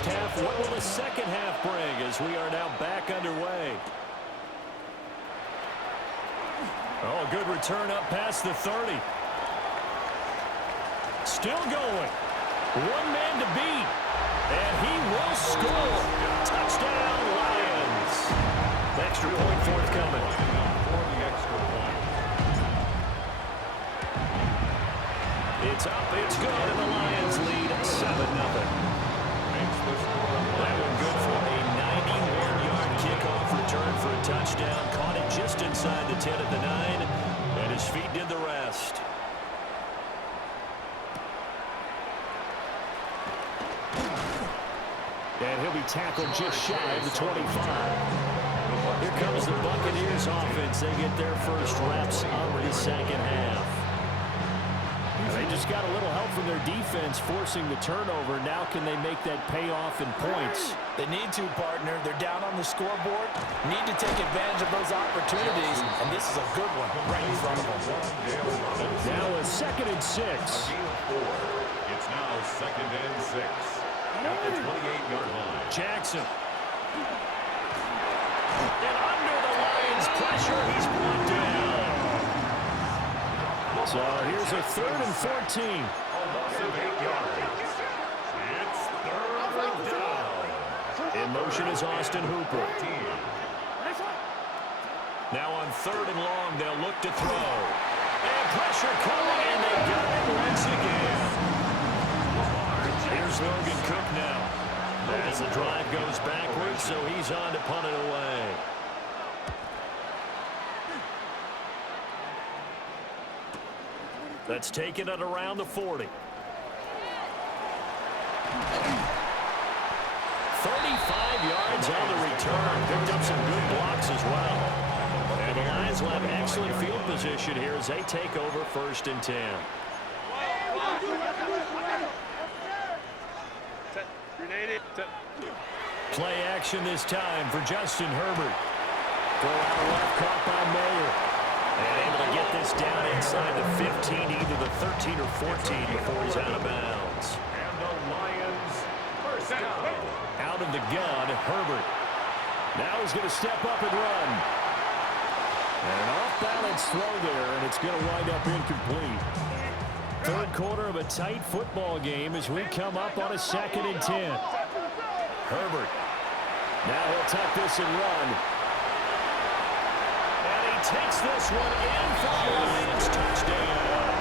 first half. What will the second half bring as we are now back underway? Oh, good return up past the 30. Still going. One man to beat. And he will score. Touchdown, Lions. Extra point forthcoming. For the extra point. It's up, it's good, and the Lions lead 7-0. That one good for a 91-yard kickoff return for a touchdown. Caught it just inside the 10 at the 9, and his feet did the rest. And he'll be tackled just shy of the 25. Here comes the Buccaneers offense. They get their first reps of the second half. They just got a little help from their defense forcing the turnover. Now can they make that pay off in points? They need to, partner. They're down on the scoreboard. Need to take advantage of those opportunities, and this is a good one right in front of them. Now a 2nd and 6. It's now 2nd and 6. At the 28-yard line. Jackson. And under the Lions' pressure, he's brought down. So here's a 3rd and 14. A loss of 8 yards. It's 3rd down. In motion is Austin Hooper. Now on 3rd and long, they'll look to throw. And pressure coming, and they got it once again. Here's Logan Cook now. As the drive goes backwards, so he's on to punt it away. That's taken at around the 40. 35 yards on the return. Picked up some good blocks as well. And the Lions will have excellent field position here as they take over 1st and 10. Play action this time for Justin Herbert. Go out left, caught by Mayer. And able to get this down inside the 15, either the 13 or 14 before he's out of bounds. And the Lions first down. Out of the gun, Herbert. Now he's going to step up and run. And an off-balance throw there, and it's going to wind up incomplete. 3rd quarter of a tight football game as we come up on a 2nd and 10. Herbert. Now he'll tuck this and run. And he takes this one in for a Lions touchdown.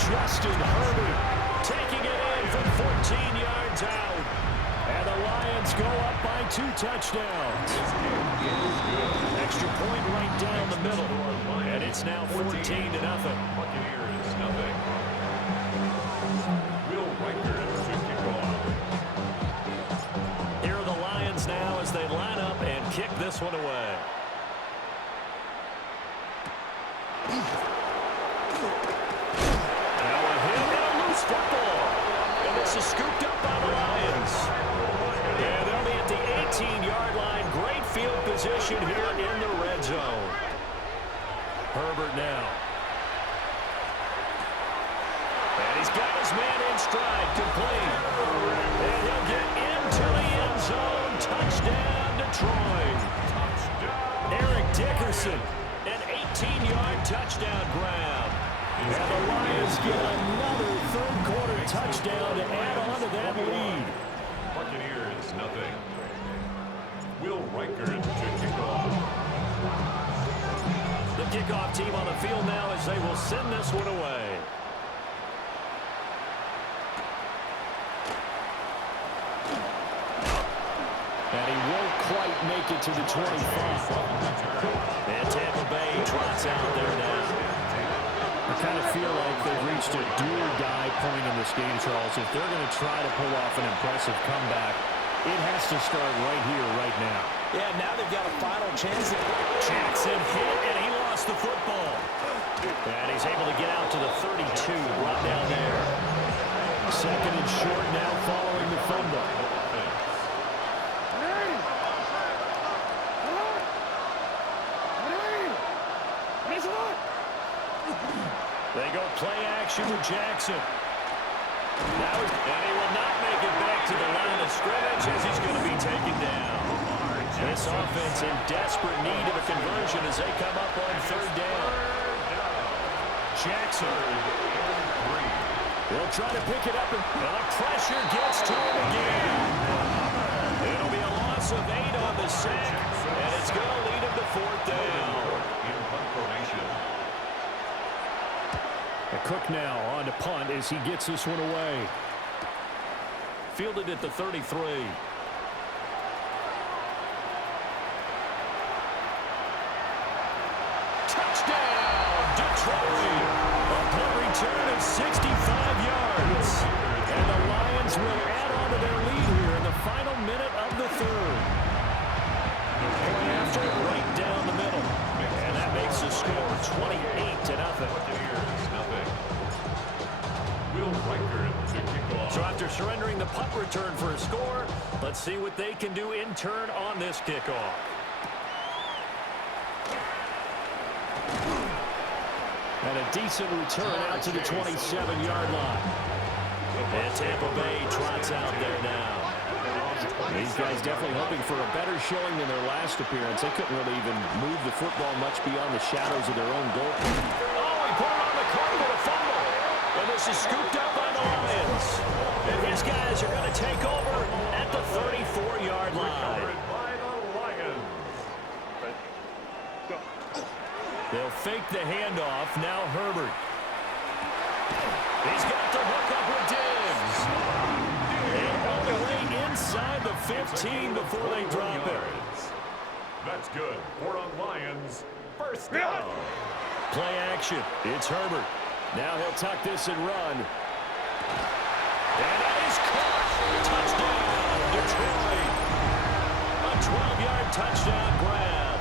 Justin Herbert taking it in from 14 yards out. And the Lions go up by 2 touchdowns. Extra point right down the middle. And it's now 14-0. Buccaneers, nothing. Will Riker to kick off. Here are the Lions now as they line up and kick this one away. Now a hit and a loose football. And this is scooped up by the Lions. And they'll be at the 18-yard line. Great field position here in the red zone. Herbert now. And he's got his man in stride, complete. And he'll get into the end zone. Touchdown, Detroit. Eric Dickerson, an 18-yard touchdown grab. And the Lions get another 3rd quarter touchdown to add on to that lead. Buccaneers, nothing. Will Riker to kick off. The kickoff team on the field now as they will send this one away. And he won't quite make it to the 25. And Tampa Bay trots out there now. I kind of feel like they've reached a do-or-die point in this game, Charles. If they're going to try to pull off an impressive comeback, it has to start right here, right now. Yeah, now they've got a final chance. Jackson hit, and he lost the football. And he's able to get out to the 32, brought down there. 2nd and short now following the fumble. They go play action with Jackson. And he will not make it back to the line of scrimmage as he's going to be taken down. This offense in desperate need of a conversion as they come up on third down. Jackson. They'll try to pick it up, and the pressure gets to him again. It'll be a loss of 8 on the sack, and it's going to lead him to fourth down. Cook now on to punt as he gets this one away. Fielded at the 33. Touchdown, Detroit! A punt return of 65 yards. And the Lions will add on to their lead here in the final minute of the third. Play after right down the middle. And that makes the score 28-0. So after surrendering the punt return for a score, let's see what they can do in turn on this kickoff. And a decent return out to the 27-yard line. And Tampa Bay trots out there now. These guys definitely hoping for a better showing than their last appearance. They couldn't really even move the football much beyond the shadows of their own goal. Oh, he put it on the carpet, a fumble. And this is scooped up by the Lions. And these guys are going to take over at the 34-yard line. They'll fake the handoff. Now Herbert. He's got the hook up with Diggs. And all the way inside the 15 before they drop it. That's good. 4 on Lions. First down. Play action. It's Herbert. Now he'll tuck this and run. And that is caught. Touchdown, Detroit. A 12-yard touchdown grab.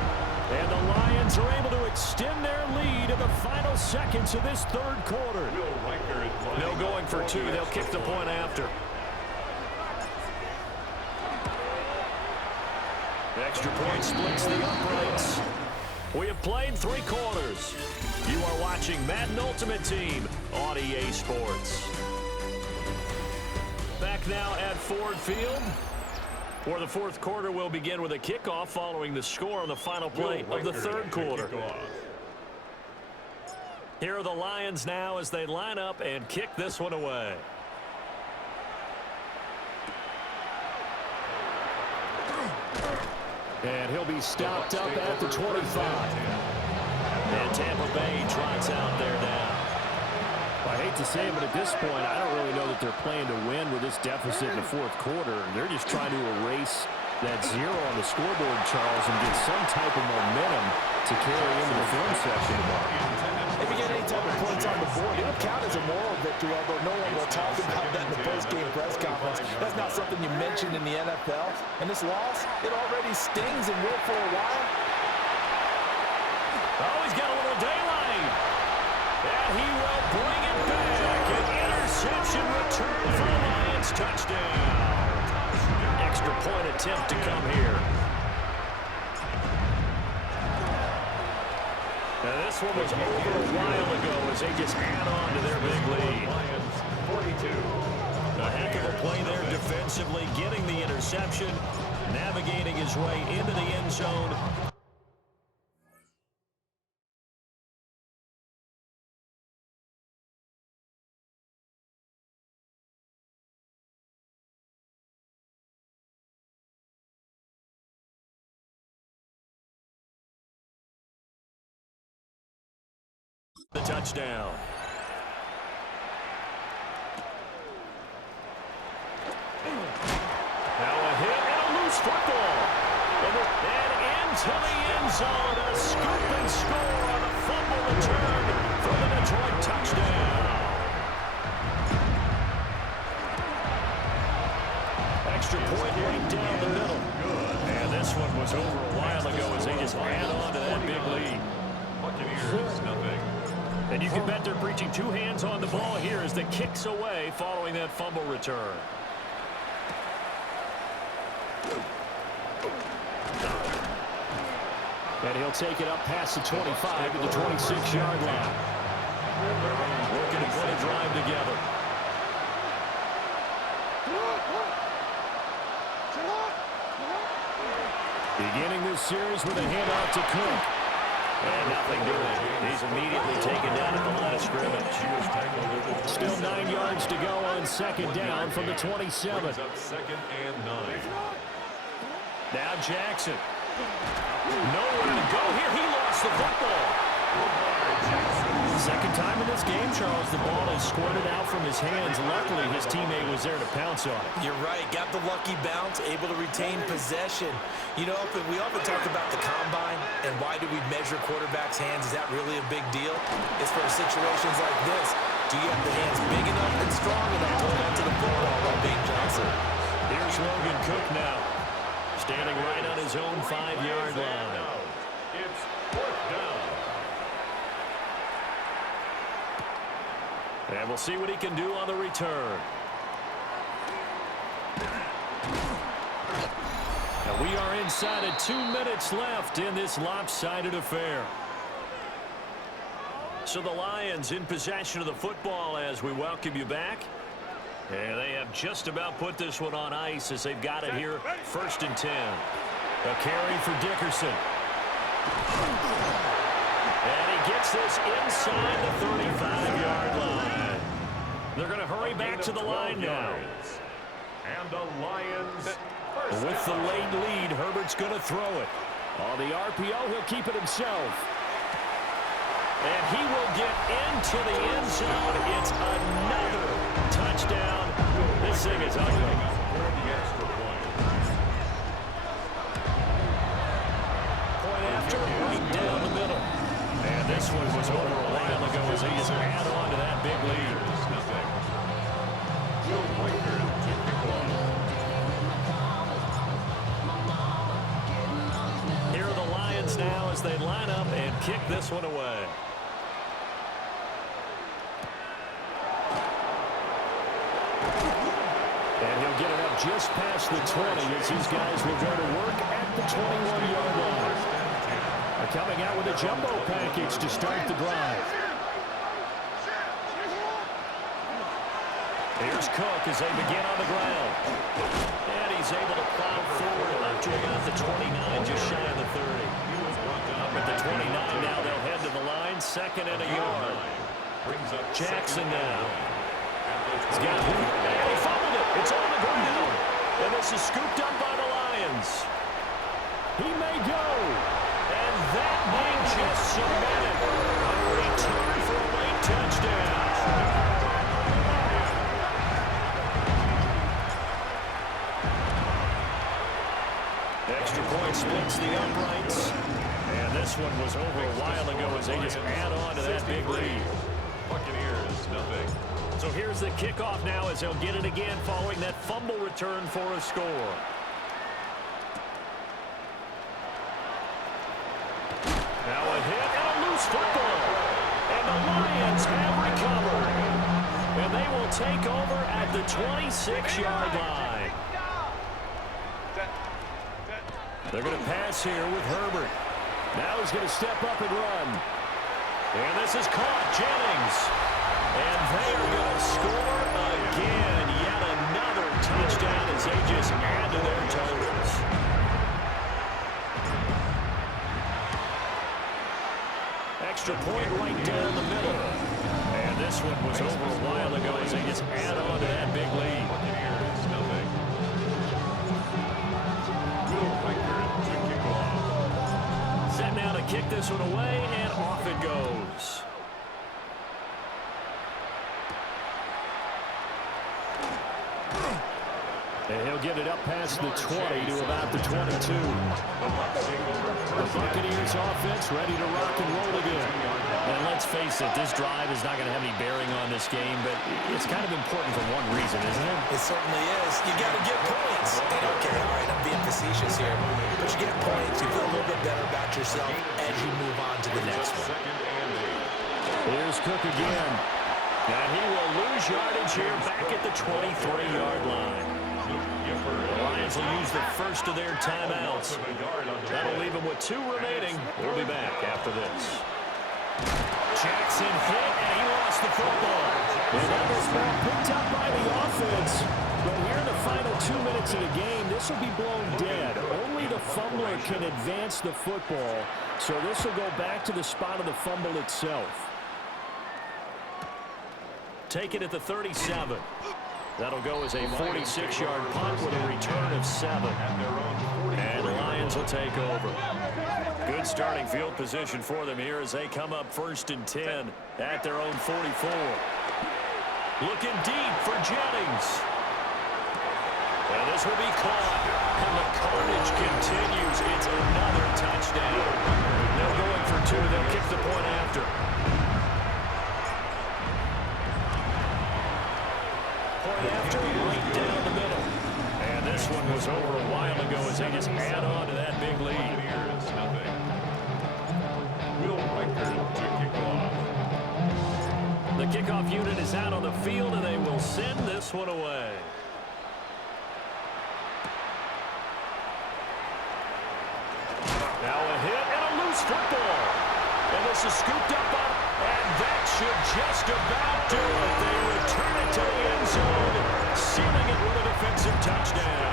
And the Lions are able to extend their lead in the final seconds of this third quarter. No going for 2. They'll kick the point after. Extra point splits the uprights. We have played 3 quarters. You are watching Madden Ultimate Team on EA Sports. Back now at Ford Field, where the fourth quarter will begin with a kickoff following the score on the final play of the third quarter. Here are the Lions now as they line up and kick this one away. And he'll be stopped up at the 25. And Tampa Bay trots out there now. I hate to say it, but at this point, I don't really know that they're playing to win with this deficit in the fourth quarter. They're just trying to erase that 0 on the scoreboard, Charles, and get some type of momentum to carry into the film section tomorrow. If you get any type of points on the board, it'll count as a moral victory, although no one will talk about that in the post-game press conference. That's not something you mentioned in the NFL. And this loss, it already stings and will for a while. Oh, he's got a little daylight. And he will bring it back. An interception return for the Lions. Touchdown. Extra point attempt to come here. Now this one was over a while ago as they just add on to their big lead. Lions 42. A heck of a play there defensively, getting the interception, navigating his way into the end zone. The touchdown. Now a hit and a loose football. And into the end zone, a scoop and score on a fumble return for the Detroit touchdown. Extra point right down the middle. And this one was over a while ago as they just add on to that big lead. Buccaneers, nothing. And you can bet they're preaching 2 hands on the ball here as the kick's away following that fumble return. And he'll take it up past the 25 to the 26-yard line. Working to put a drive together. Beginning this series with a handoff to Cook. And nothing doing. He's immediately taken down at the line of scrimmage. Still 9 yards to go on second down from the 27. Second and 9. Now Jackson. Nowhere to go here. He lost the football. Second time in this game, Charles, the ball is squirted out from his hands. Luckily, his teammate was there to pounce on it. You're right. Got the lucky bounce, able to retain possession. You know, we often talk about the combine and why do we measure quarterbacks' hands. Is that really a big deal? It's for situations like this. Do you have the hands big enough and strong enough to hold on to the football while being Johnson? Here's Logan Cook now, standing right on his own 5-yard line. It's fourth down. And we'll see what he can do on the return. And we are inside of 2 minutes left in this lopsided affair. So the Lions in possession of the football as we welcome you back. And they have just about put this one on ice as they've got it here, 1st and 10. A carry for Dickerson. And he gets this inside the 35-yard line. They're going to hurry back to the line now. And the Lions with the late lead, Herbert's going to throw it. On the RPO, he'll keep it himself. And he will get into the end zone. It's another touchdown. This thing is ugly. Point after, right down the middle. And this one was over a while ago as he just add on to that big lead. Here are the Lions now as they line up and kick this one away. And he'll get it up just past the 20 as these guys will go to work at the 21-yard line. They're coming out with a jumbo package to start the drive. Here's Cook as they begin on the ground. And he's able to plow forward up to about the 29, just shy of the 30. Up at the 29 now, they'll head to the line, 2nd and a yard. Jackson now. He's got it. And he fumbled it. It's on the ground. And this is scooped up by the Lions. He may go. And that may just cement it. A return for a late touchdown. Extra point splits the uprights. And this one was over a while ago as they just add on to that big lead. Buccaneers, nothing. So here's the kickoff now as they'll get it again following that fumble return for a score. Now a hit and a loose football. And the Lions have recovered. And they will take over at the 26-yard line. They're going to pass here with Herbert. Now he's going to step up and run. And this is caught. Jennings. And they are going to score again. Yet another touchdown as they just add to their totals. Extra point right down the middle. And this one was over a while ago as they just add on to that big lead. Buccaneers, nothing. Set now to kick this one away, and off it goes. And he'll get it up past the 20 to about the 22. The Buccaneers offense ready to rock and roll again. And let's face it, this drive is not going to have any bearing on this game, but it's kind of important for one reason, isn't it? It certainly is. You got to get points. And okay, all right, I'm being facetious here, but you get points, you feel a little bit better about yourself as you move on to the next one. Here's Cook again. And he will lose yardage here back at the 23-yard line. The Lions will use the first of their timeouts. That'll leave them with 2 remaining. We'll be back after this. Jackson hit, and he lost the football. And that was picked up by the offense. But here in the final 2 minutes of the game, this will be blown dead. Only the fumbler can advance the football, so this will go back to the spot of the fumble itself. Take it at the 37. That'll go as a 46-yard punt with a return of 7. And the Lions will take over. Good starting field position for them here as they come up 1st and 10 at their own 44. Looking deep for Jennings. And this will be caught. And the carnage continues. It's another touchdown. They're going for 2. They'll kick the point after. Point after, right down the middle. And this one was over a while ago as they just add on to that big lead. The kickoff unit is out on the field, and they will send this one away. Now a hit and a loose football. And this is scooped up on, and that should just about do it. They return it to the end zone, sealing it with a defensive touchdown.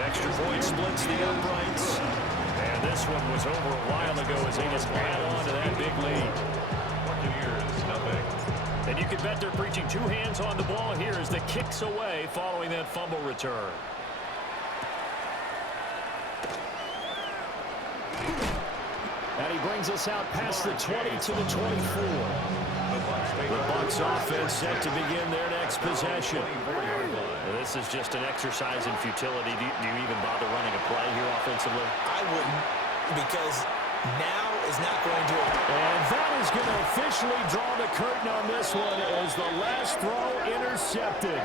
Extra point splits the uprights. And this one was over a while ago as they just add on to that big lead. And you can bet they're preaching 2 hands on the ball here as the kick's away following that fumble return. And he brings us out past the 20 to the 24. The Bucs offense set to begin their next possession. This is just an exercise in futility. Do you even bother running a play here offensively? I wouldn't, because now is not going to. And that is going to officially draw the curtain on this one as the last throw intercepted.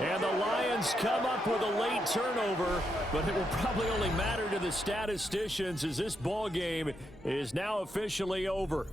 And the Lions come up with a late turnover, but it will probably only matter to the statisticians as this ball game is now officially over.